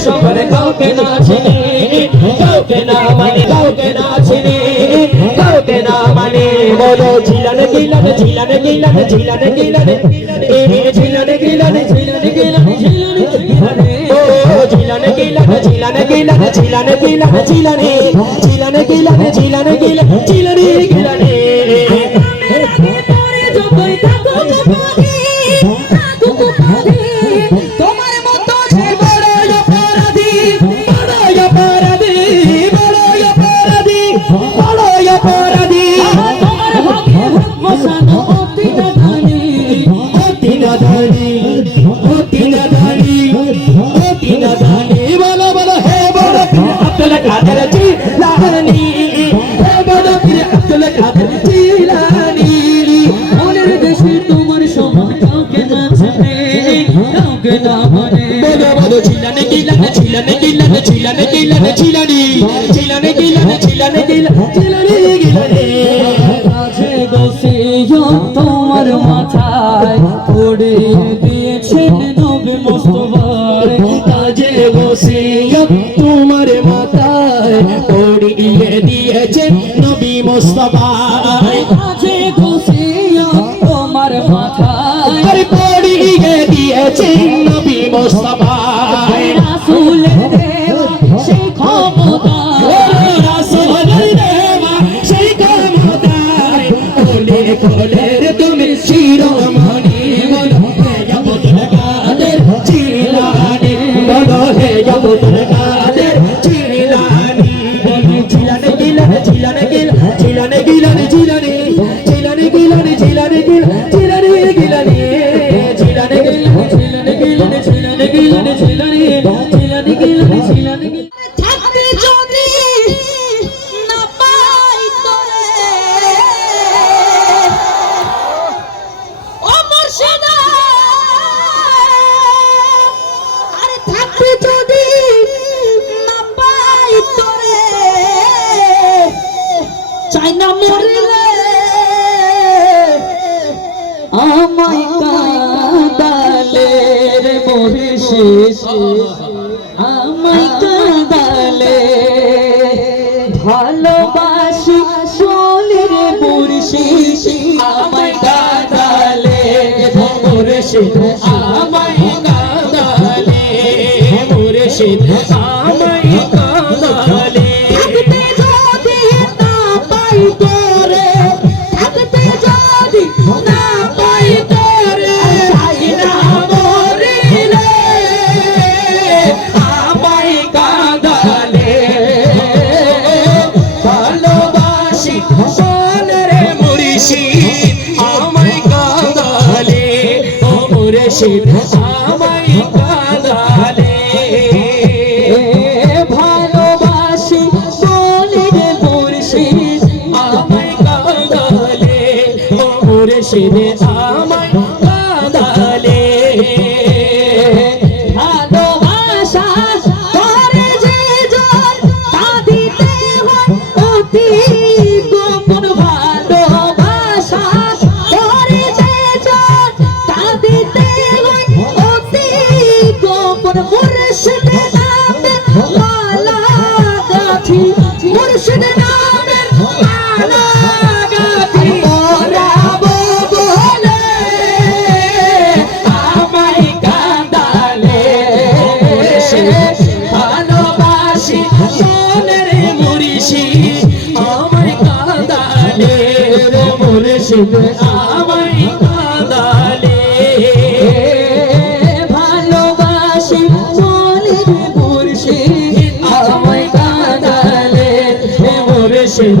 কাউকে না চিনি কাউকে না মানে কাউকে না চিনি কাউকে না মানে বলো ঝিলানে গিলানে ঝিলানে গিলানে ঝিলানে গিলানে ঝিলানে গিলানে ঝিলানে গিলানে ঝিলানে গিলানে ও ঝিলানে গিলানে ঝিলানে গিলানে ঝিলানে গিলানে ঝিলানে মনের দেশে তোমার সমান কাউকে না জানে কাউকে না মানে গিলানি গিলানি গিলানি গিলানি গিলানি গিলানি কাছে তোমার মাথায় পড়ে দিয়েছে নবী মোস্তফায় আমায় কাঁদালে রে মহিষেষ আমায় কাঁদালে ভালোবাসি চলে রে মুর্শিদ আমায় কাঁদালে আমায় মুর্শিদ আমায় কাঁদালে ভালোবাসি রে মুর্শিদ আমায় কাঁদালে ও মুর্শিদ আমায় আমায় কাঁদালে ভালোবাসি রে মুর্শিদ আমায় কাঁদালে। মুর্শিদ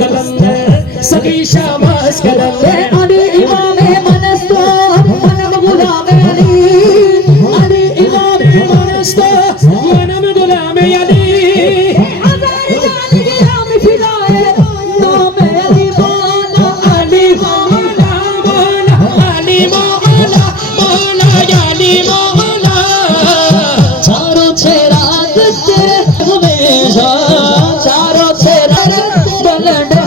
ಗಲಂದೆ ಸಗೀಶ ಮಾಸ್ ಗಲಂದೆ ಅಡಿ ಇಮಾಮೆ ಮನಸ್ತು ಮನಮ ಗುಲಾಮೆ ಅಲಿ ಅಡಿ ಇಮಾಮೆ ಮನಸ್ತು ಮನಮ ಗುಲಾಮೆ ಅಲಿ ಅಜರ್ ಜಾನಿಗೆ ಹಮ್ ಫಿದಾಯೆ ಕಿಲಡ